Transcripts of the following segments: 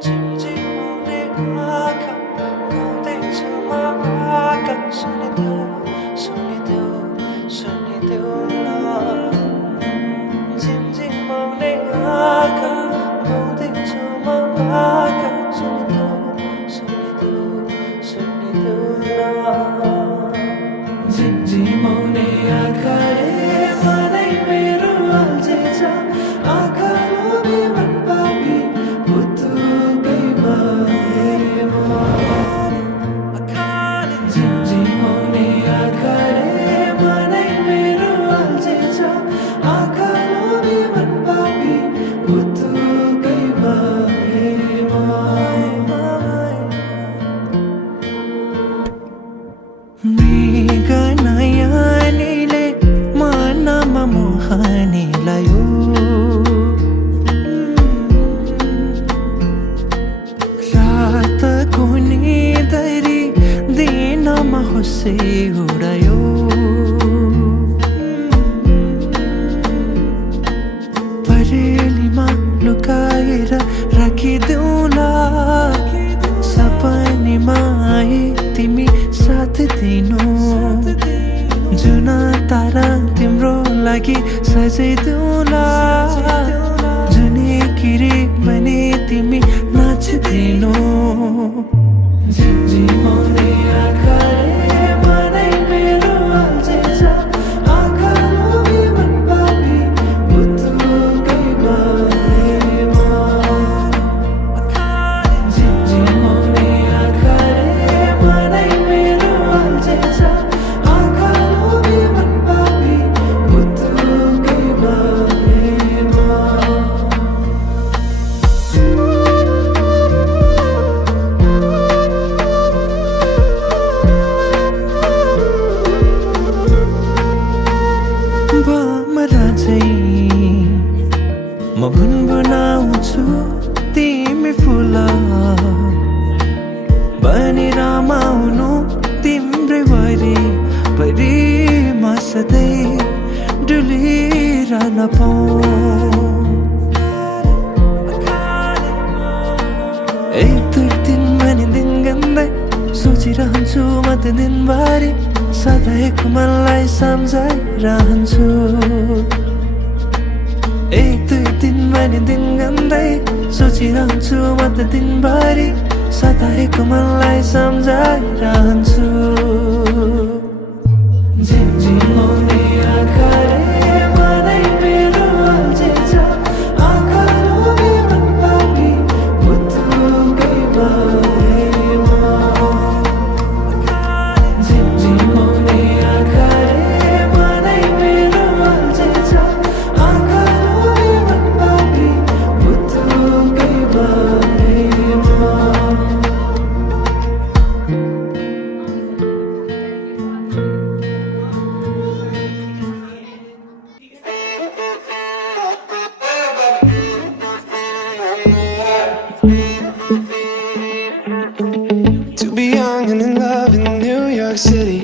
찜찜하네 아가 고대처마 아가 손이 들어 찜찜하네 아가 고대처마 아가 손이 들어 찜찜하네 아가의 만의 मेरो अल्झेछ आँखालो बिमन पापी पुतुकैमा झिमझिमाउने आँखाले मनै मेरो अल्झेछ आँखालो बिमन पापी पुतुकैमा मृगनयनीले मनमा मोहनी लायो रातको निदरी दिनमा होसे उडायो परेलीमा लुकाएर राखिदेऊला सपनीमा आए तिमी साथ दिनु जुन तारा तिम्रो लागि सजाइदेऊला जुनी किरी बने तिमी नाचिदिनु झिमझिमाउने आँखाले मनै मेरो अल्झेछ आँखालो बिमन पापी पुतुकैमा झिमझिमाउने आँखाले मनै मेरो अल्झेछ आँखालो बिमन पापी पुतुकैमा भमरा चाहिँ म गुनगुनाउँछु तिमी फुल बनी रमाउनु तिम्रै वरिपरि म सधैँ डुलिरहन पाऊँ एक दुई दिन भनी दिन गन्दै सोचिरहन्छु म त दिनभरि सधैँको मनलाई सम्झाइरहन्छु एक दुई दिन भनी दिन गन्दै सोचिरहन्छु म त दिनभरि सधैँको मनलाई सम्झाइरहन्छु झिमझिमाउने आँखाले मनै मेरो अल्झेछ आँखालो बिमन पापी पुतुकैमा झिमझिमाउने आँखाले मनै मेरो अल्झेछ आँखालो बिमन पापी पुतुकैमा To be young and in love in New York City.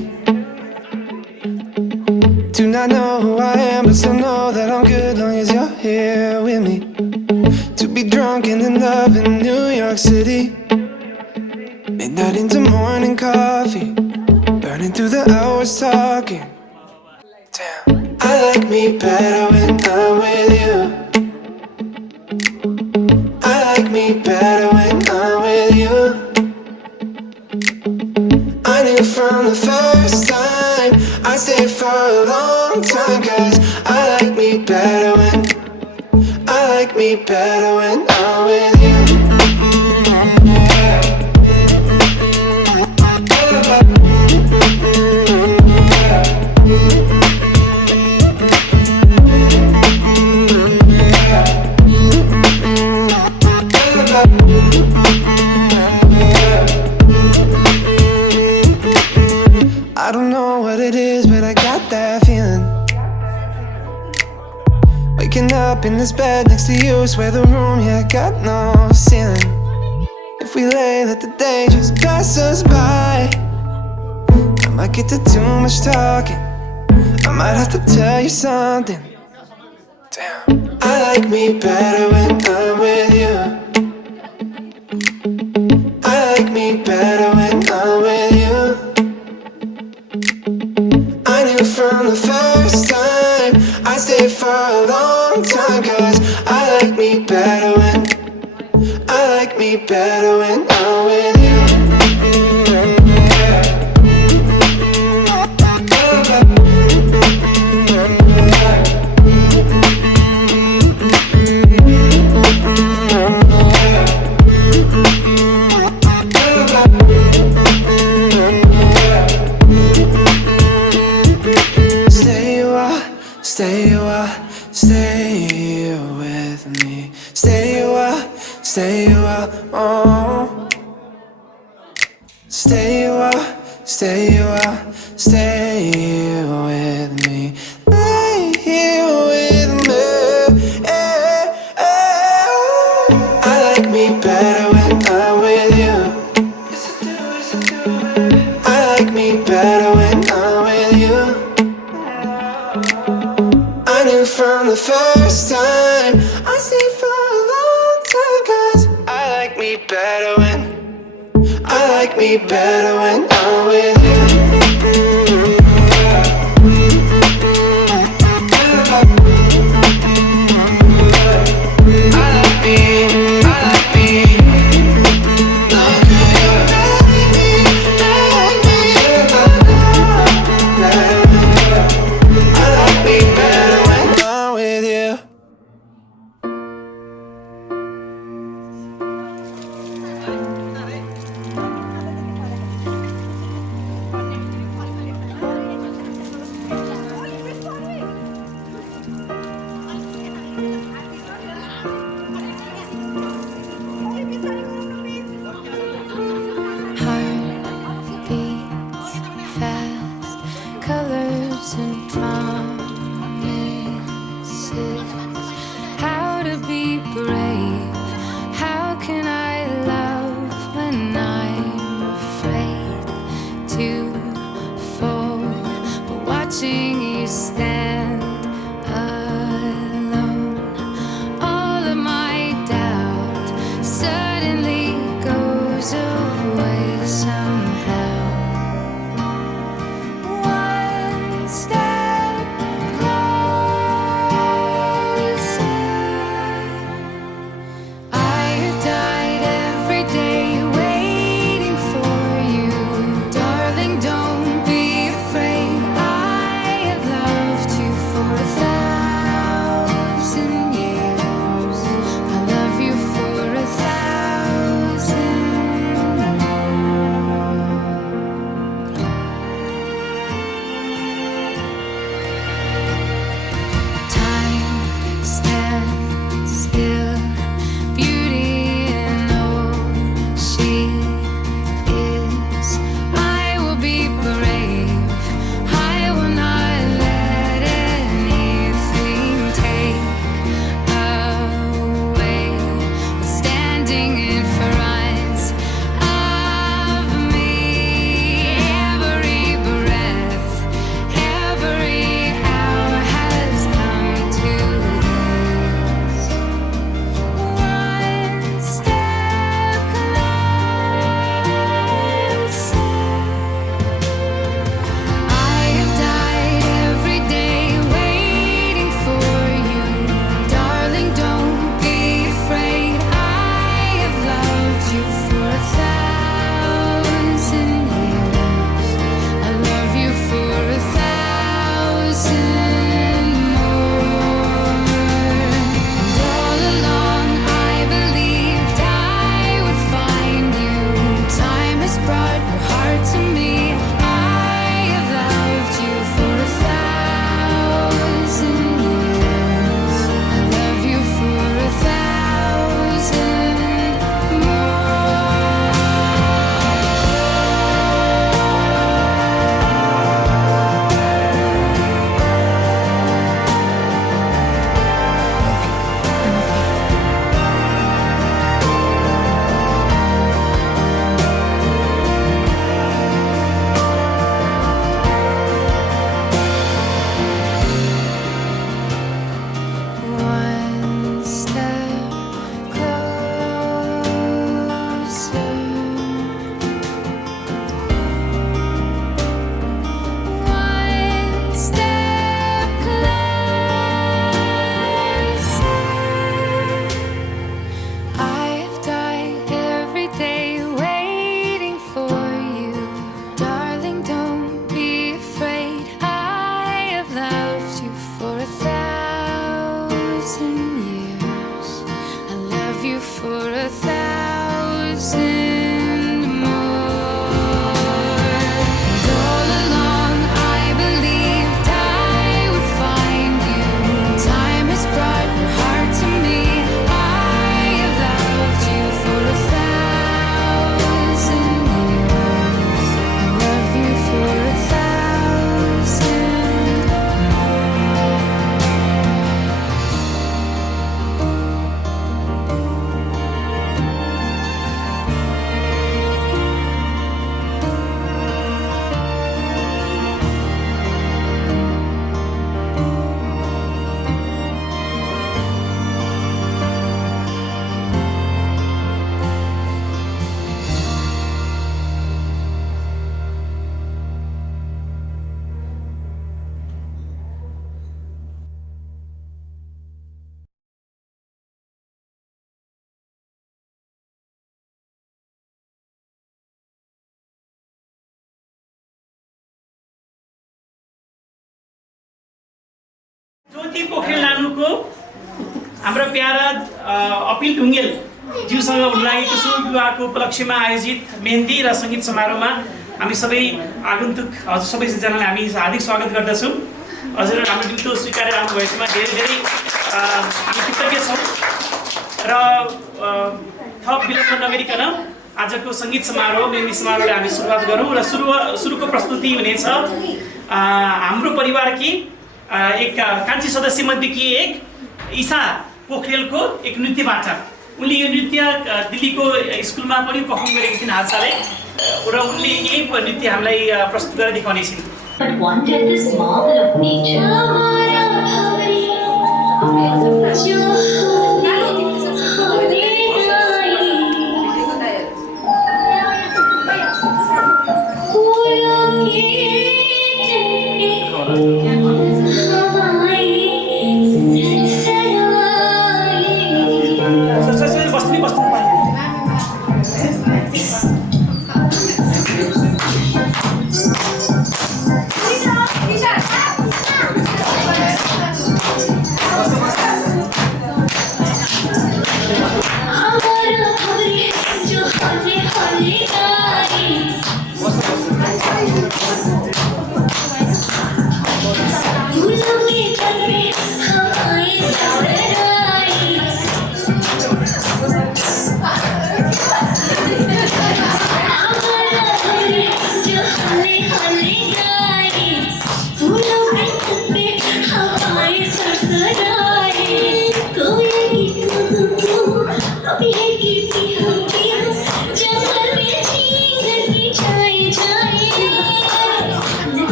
Do not know who I am, but still know that I'm good long as you're here with me. To be drunk and in love in New York City. Midnight into morning coffee, burning through the hours talking. Damn, I like me better when I'm with you. I like me better when I'm with you. I knew from the first time I'd stay for a long time, 'cause I like me better when I'm with you. I don't know what it is, but I got that feeling. Waking up in this bed next to you, swear the room, yeah, got no ceiling. If we lay, let the day just pass us by. I might get to too much talking, I might have to tell you something. Damn, I like me better when I'm with you. time. Cause I like me better when I'm with you. Stay a while, stay with me. Stay a while, oh. Stay a while, stay with me. Lay here with me. I like me better when I'm with you. I like me better when I'm with you. I knew from the first time, I stayed for a long time. Cause I like me better when I'm with you. for 1,000 more. And all along I believed I would find you. Time has brought your heart to me. I have loved you for 1,000 years. I love you for 1,000 more. ज्योति पोखरेल नानुको हाम्रो प्यारा appeal Dhungel ज्यूसँग लागेको छु विवाहको उपलक्ष्यमा आयोजित मेहन्दी र सङ्गीत समारोहमा हामी सबै आगन्तुक हजुर सबैजनालाई हामी हार्दिक स्वागत गर्दछौँ। हजुर हाम्रो निम्तो स्वीकारेर आउनुभएकोमा धेरै धेरै हामी कृतज्ञ छौँ र थप विलम्ब नगरिकन आजको सङ्गीत समारोह मेहन्दी समारोहलाई हामी सुरुवात गरौँ र सुरुको प्रस्तुति हुनेछ हाम्रो परिवारकी एक कान्छी सदस्य मध्येकी एक ईशा पोखरेलको एक नृत्यबाट। उनले यो नृत्य दिल्लीको स्कुलमा पनि पर्फर्म गरेकी थिइन् हालसालै र उनले यही नृत्य हामीलाई प्रस्तुत गरेर देखाउने छिन्। But wanted this marvel of nature.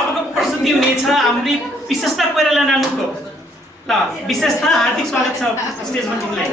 अबको प्रस्तुति हुनेछ हाम्रो विशेषता कोइराला नानुको। ल विशेषता हार्दिक स्वागत छ स्टेजमा तिमीलाई।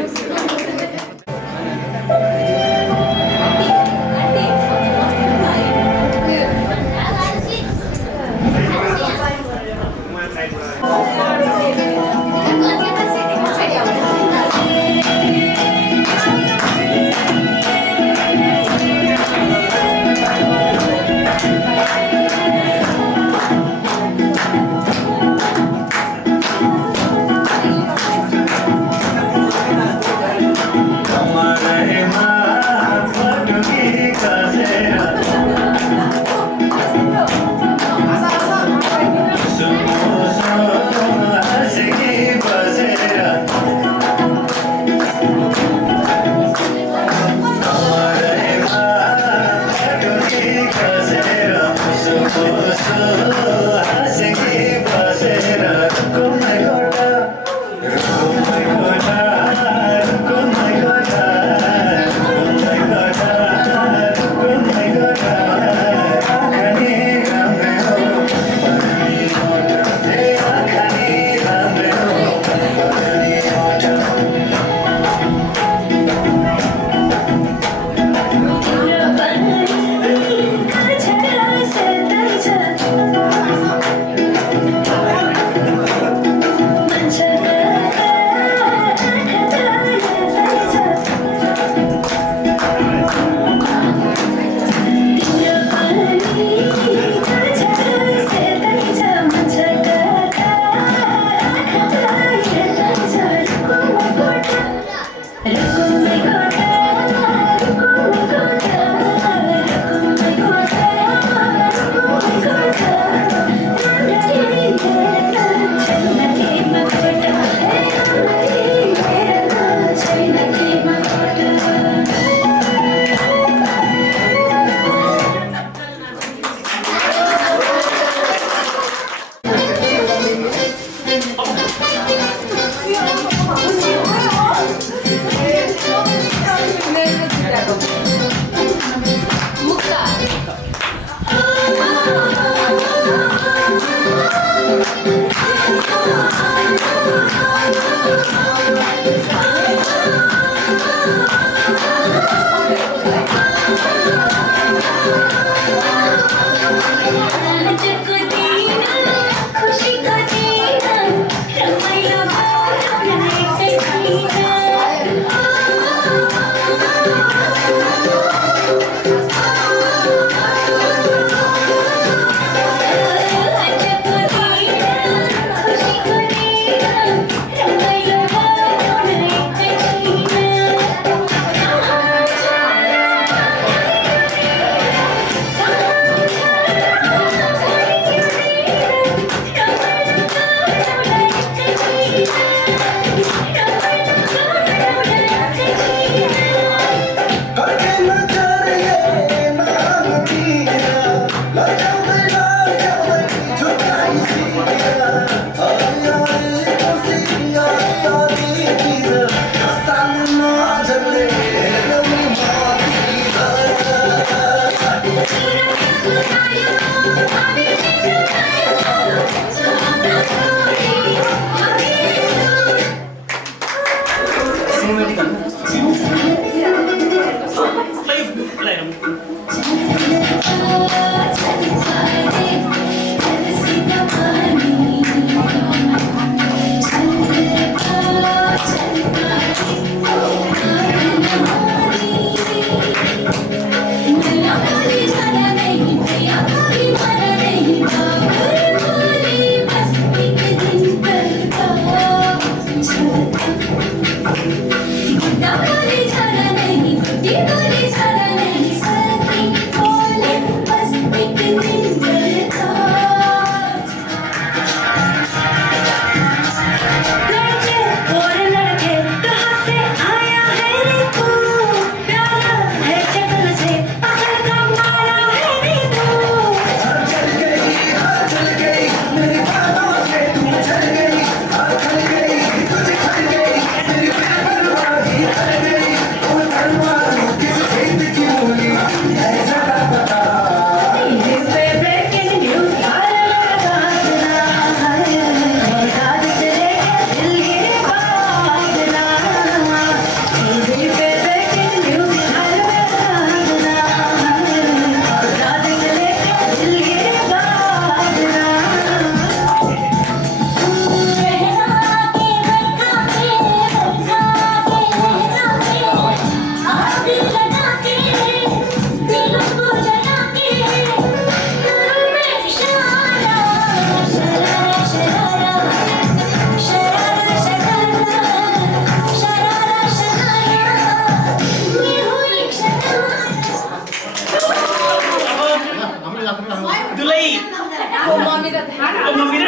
मम्मी र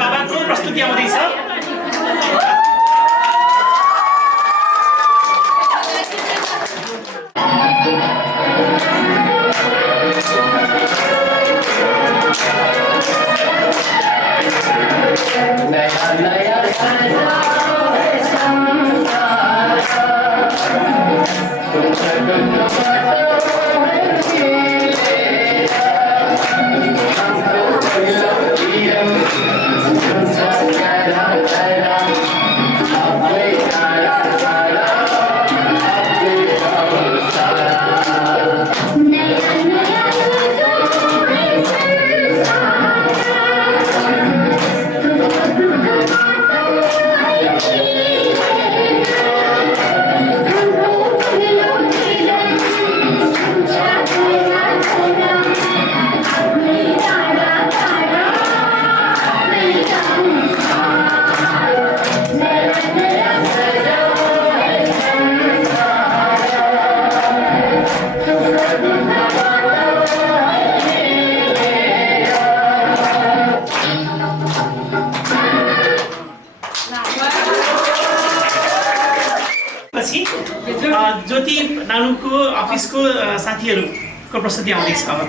बाबाको प्रस्तुति आउँदैछ। ज्योति नानुको अफिसको साथीहरूको प्रस्तुति आउँदैछ अब।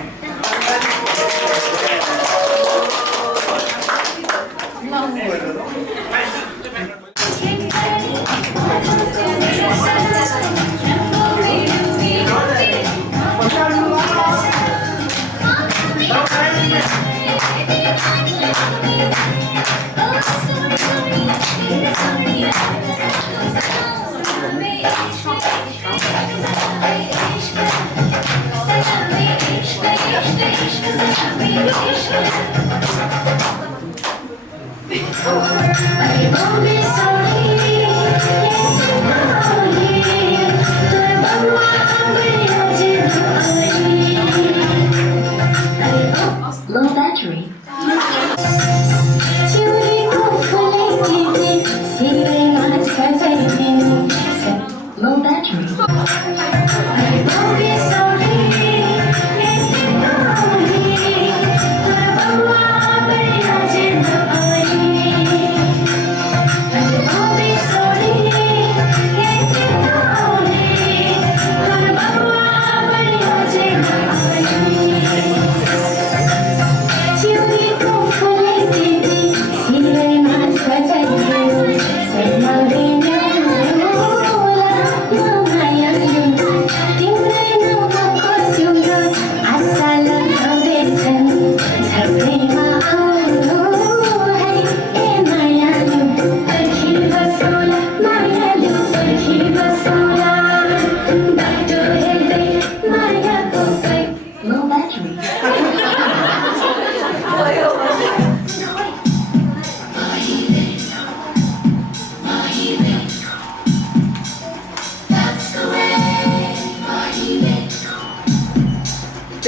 Low battery. Low battery.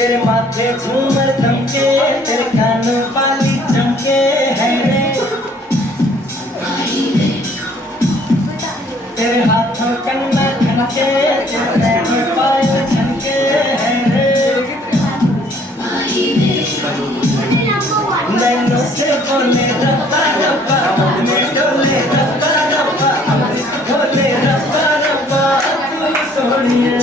तेरे माथे झूमर दमके, तेरे कानों वाली चमके है रे। तेरे हाथों कंगना खनके, तेरे पैरों पायल छनके है रे। नैनों से बोले रब्बा रब्बा, में डोले रब्बा रब्बा, बोले रब्बा रब्बा, तू सोनिया।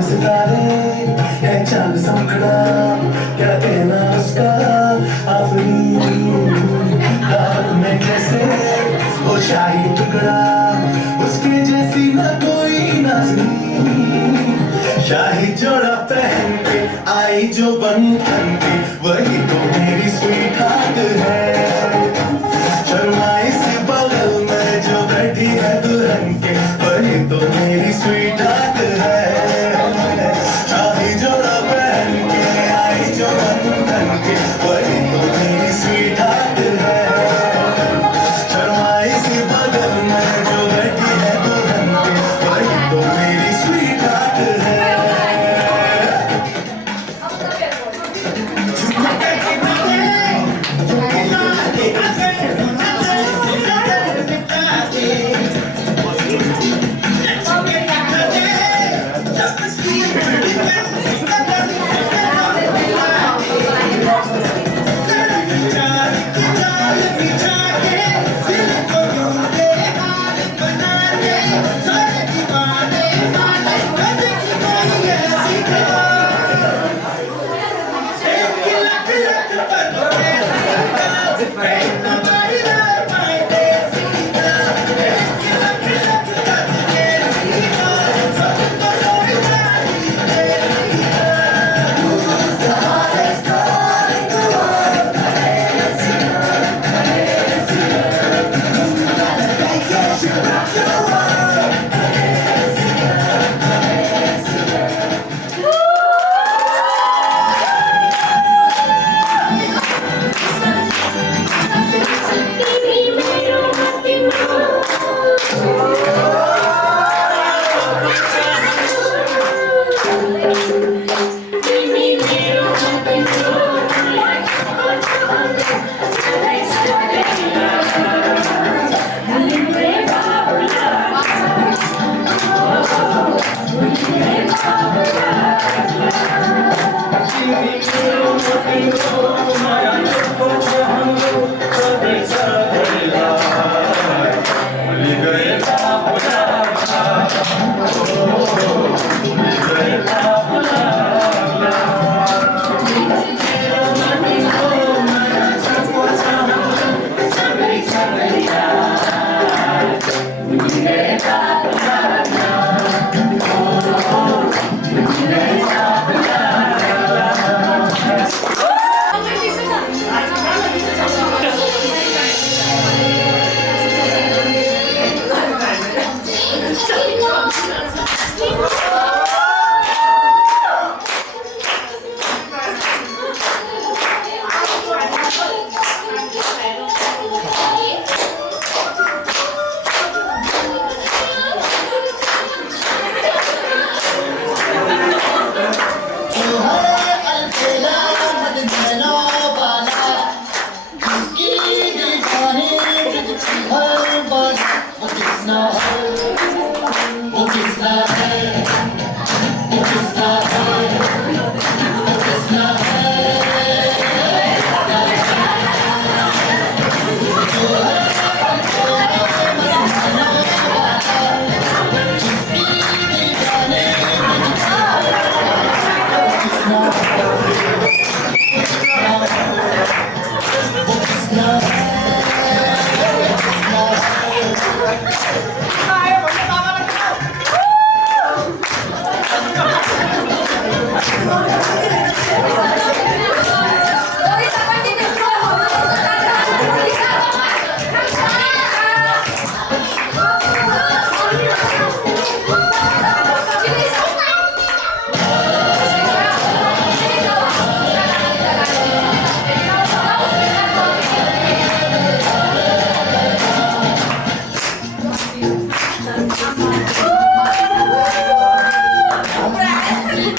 सितारे है चांद समखड़ा, क्या कहना उसका आफरी रात में जैसे वो शाही टुकड़ा, उसके जैसी ना कोई नाज़नीन। शाही जोड़ा पहन के आई जो बन ठन के, वही तो मेरी स्वीट हार्ट है। शर्माई से बगल में जो बैठी है दुल्हन के, वही तो मेरी स्वीट हार्ट है। वही तो मेरी स्वीट हार्ट है। शर्माई सी बगल में जो बैठी है दुल्हन के, वही तो मेरी स्वीट हार्ट है।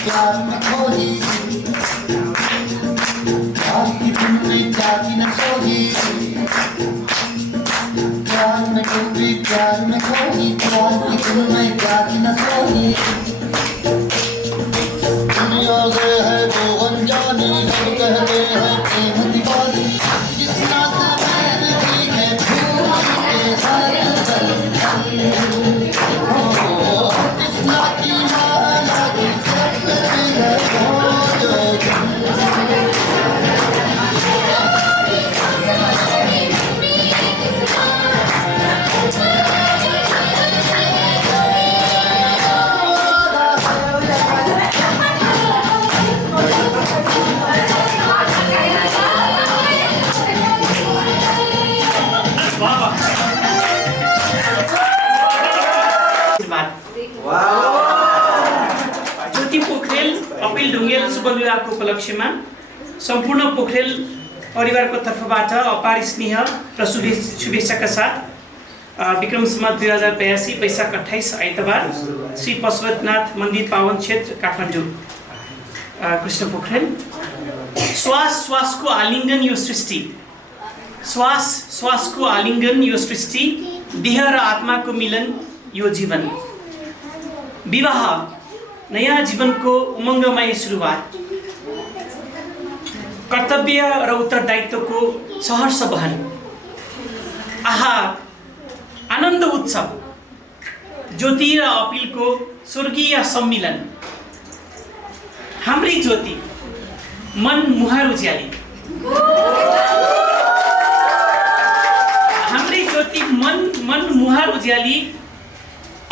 प्यार में खोई प्यार की डूबी जागी न सोई प्यार में डूबी प्यार में खोई प्यार की डूबी जागी न सोई दुनिया से है वो अनजानी सब कहते हैं प्रेम दीवानी जिसना से मैंने की है भूल के सारे जिसना की माला की सब है वो ज्योति पोखरेल अपिल ढुङ्गेल शुभ विवाहको उपलक्ष्यमा सम्पूर्ण पोखरेल परिवारको तर्फबाट अपार स्नेह र शुभेच्छाका साथ विक्रम सम्वत 2082 वैशाख 28 आइतबार श्री पशुपतिनाथ मन्दिर पावन क्षेत्र काठमाडौँ कृष्ण पोखरेल। श्वास श्वासको आलिङ्गन यो सृष्टि श्वास श्वासको आलिङ्गन यो सृष्टि देह र आत्माको मिलन यो जीवन विवाह नयाँ जीवनको उमङ्गमय सुरुवात कर्तव्य र उत्तरदायित्वको सहर्ष बहन आहा आनन्द उत्सव ज्योति र अपिलको स्वर्गीय सम्मिलन हाम्री ज्योति मन मुहार उज्याली हाम्री ज्योति मन मुहार उज्याली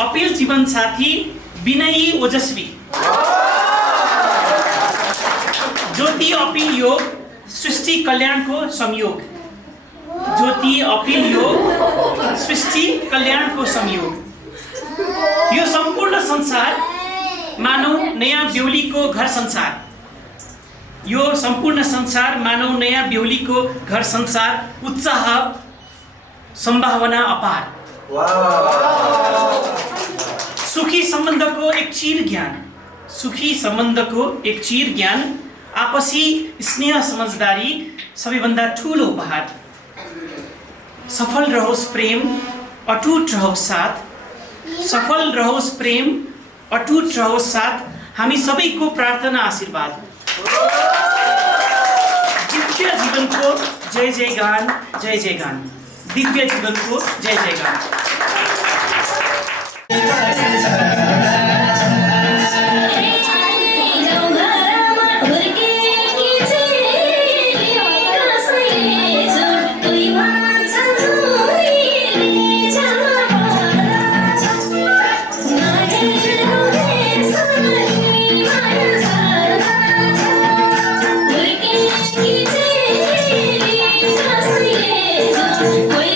अपिल जीवन साथी विनयी ओजस्वी ज्योति अपिल योग सृष्टि कल्याणको संयोग ज्योति अपिल योग सृष्टि कल्याणको संयोग यो सम्पूर्ण संसार मानव नयाँ बेहुलीको घर संसार यो सम्पूर्ण संसार मानव नयाँ बेहुलीको घर संसार उत्साह सम्भावना अपार सुखी सम्बन्धको एक चिर ज्ञान आपसी स्नेह समझदारी सबैभन्दा ठुलो उपहार सफल रहोस् प्रेम अटुट रहोस् साथ सफल रहोस् प्रेम अटुट रहोस् साथ हामी सबैको प्रार्थना आशीर्वाद दिव्य जीवनको जय जय गान दिव्य जीवनको जय जय गान। कोई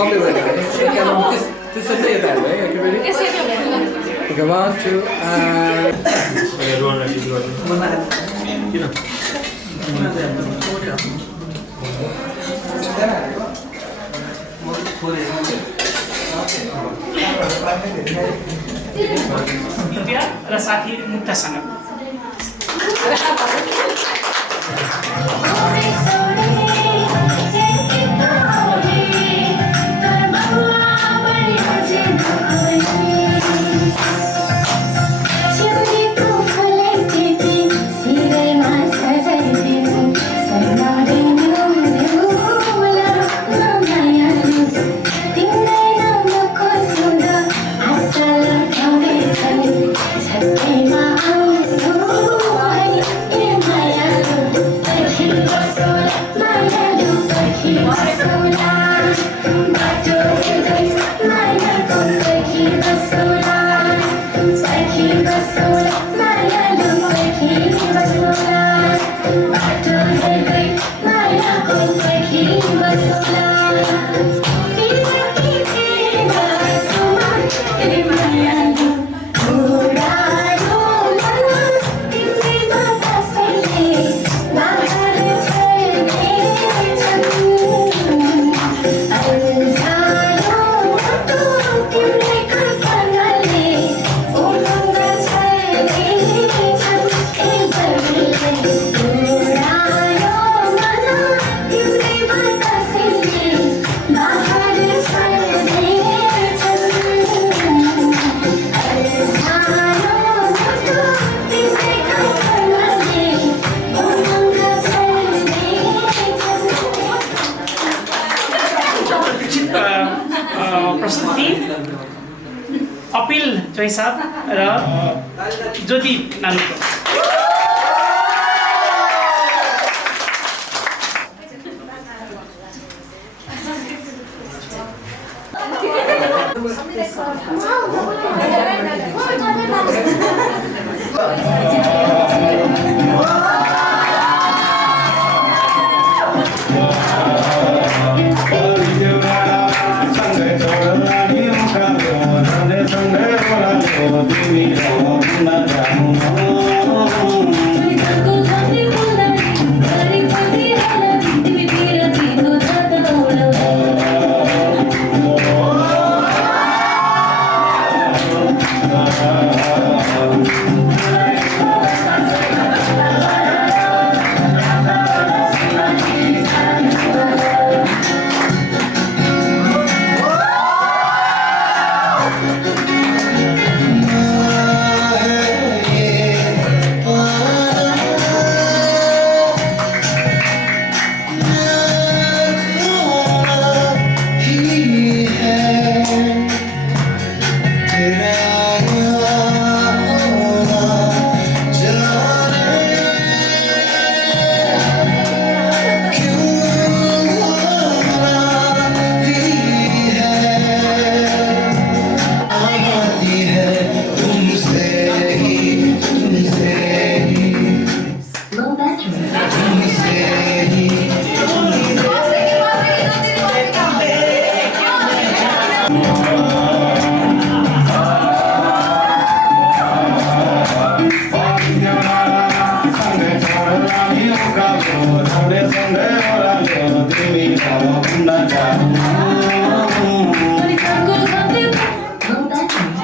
Sunday wedding. This Sunday at that, right? Okay, ready? Okay, 1, 2 Divya र साथी मुक्तासँग Hey, जैसाब raw Jyoti नानुको Low battery. Low battery.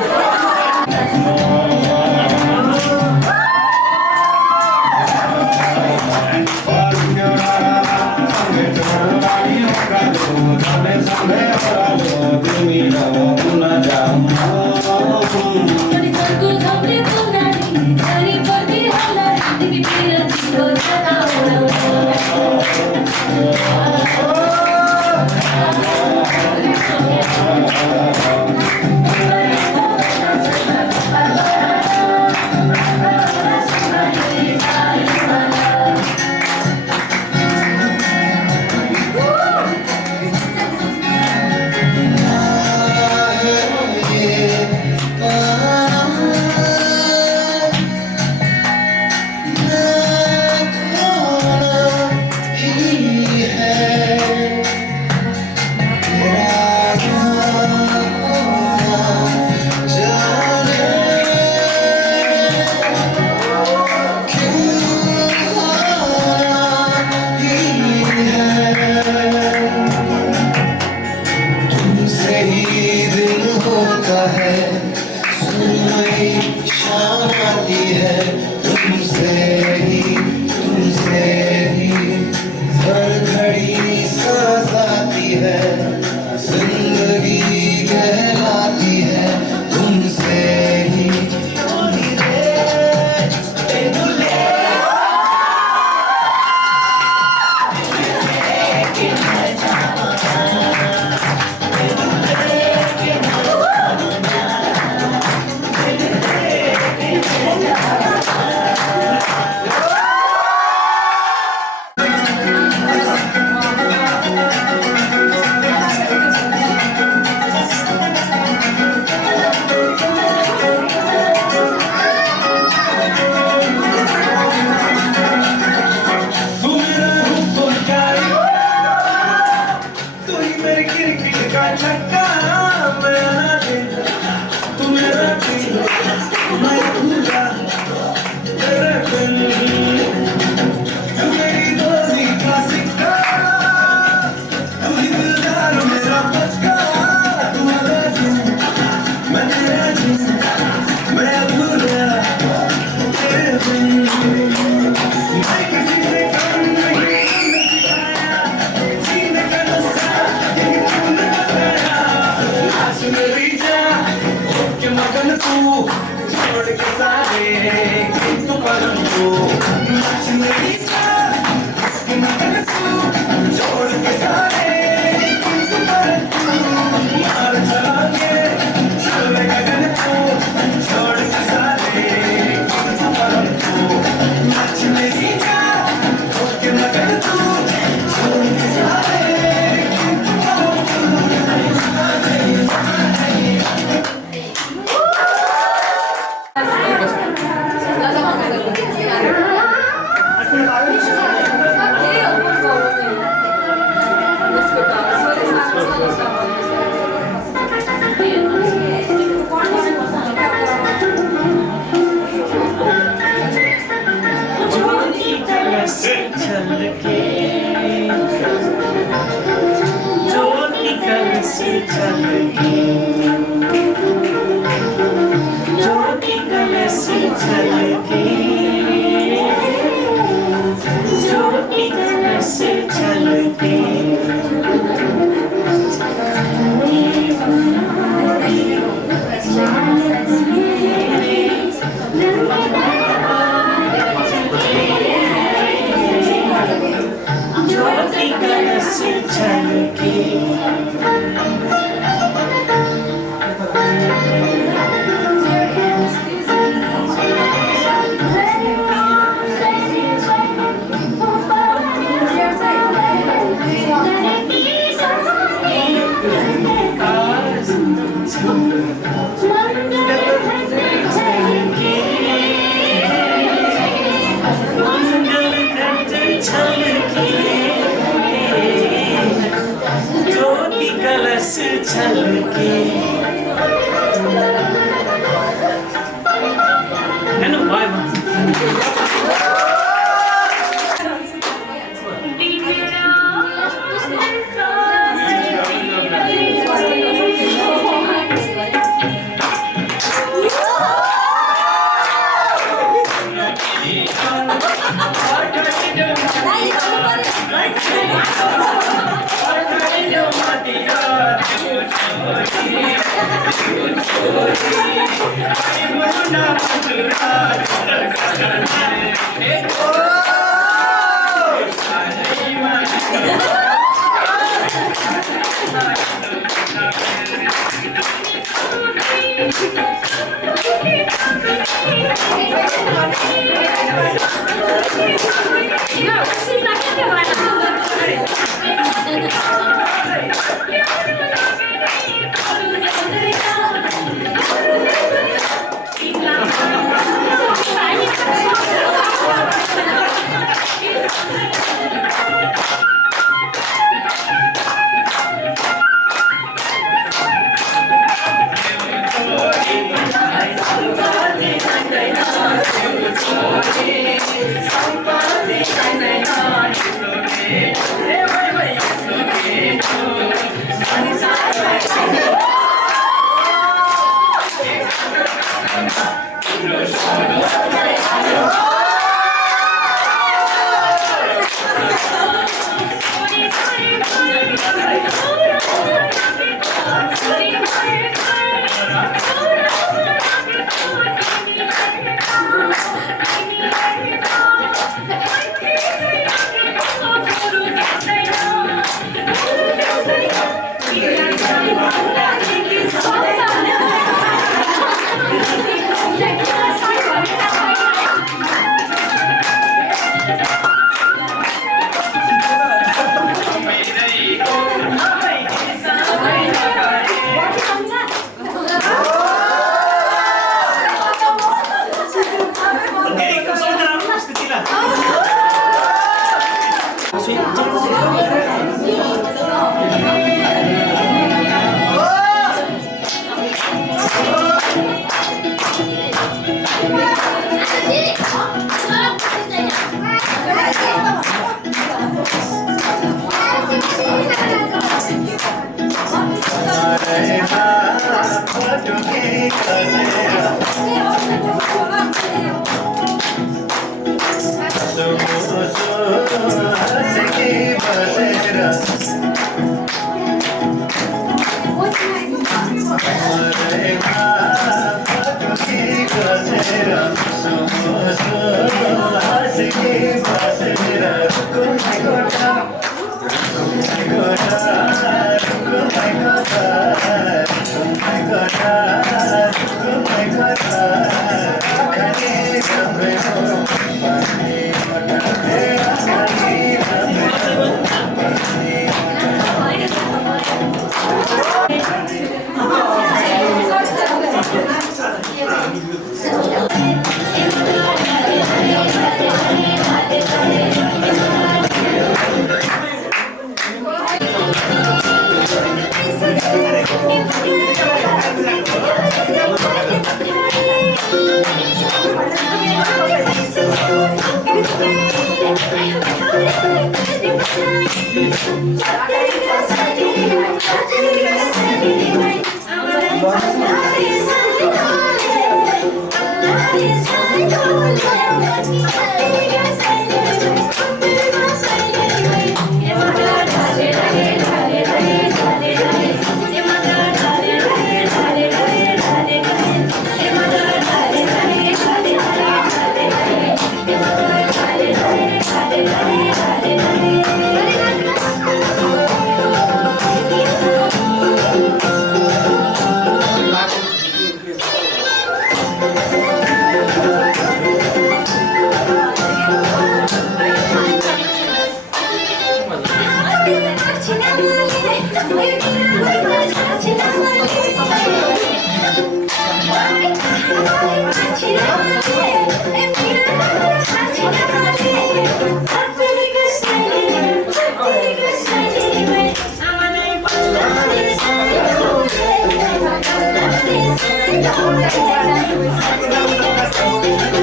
Thank you.